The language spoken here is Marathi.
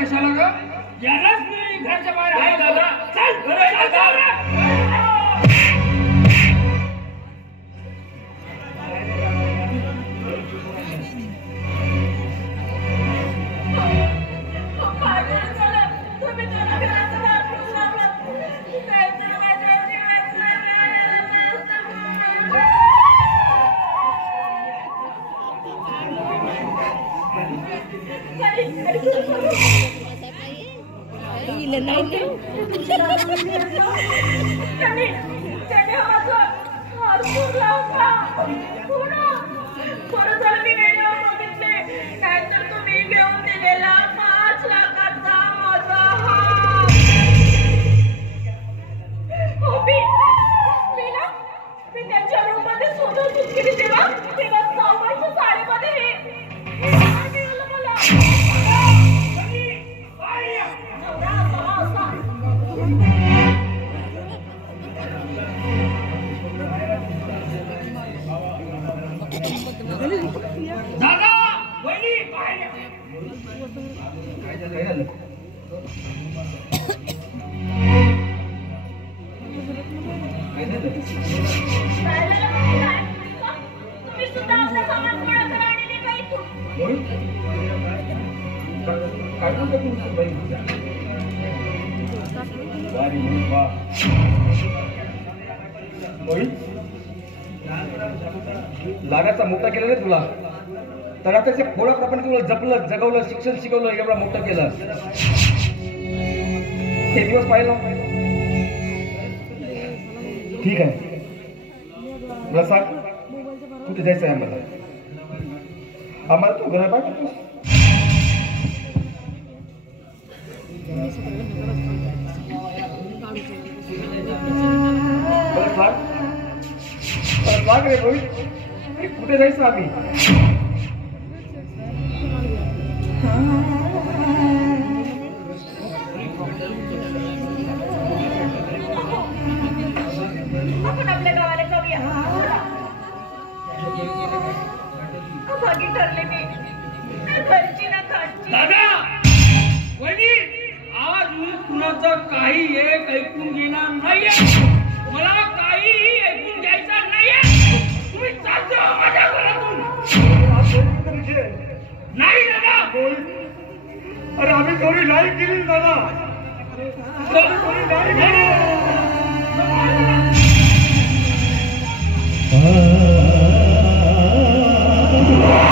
कशाला ग? यालाच मी घरच्या बाहेर आहे दादा. चल लागाचा मोठा केला रे तुला. तर आता ते फोडा आपण तुला जपलं, जगवलं, शिक्षण शिकवलं, एवढा मोठं केलं. हे दिवस पाहिलं. ठीक आहे, मला सांग कुठे जायचं आहे आम्हाला? आम्हाला तू घरा पाहिजे सांग रे रोहित, कुठे जायचं आम्ही? आपण आपल्या गावाला जाऊया. भागी ठरले मी, घरची ना खाटची. दादा वहिनी, आज मी कुणाचं काही एक ऐकून घेणार नाहीये. मला काहीही ऐकून घ्यायचं नाहीये. तुम्ही चालतो माझ्या घरातून. नाही दादा. अरे आम्ही चोरी नाही केली दादा. चोरी नाही केली. Ah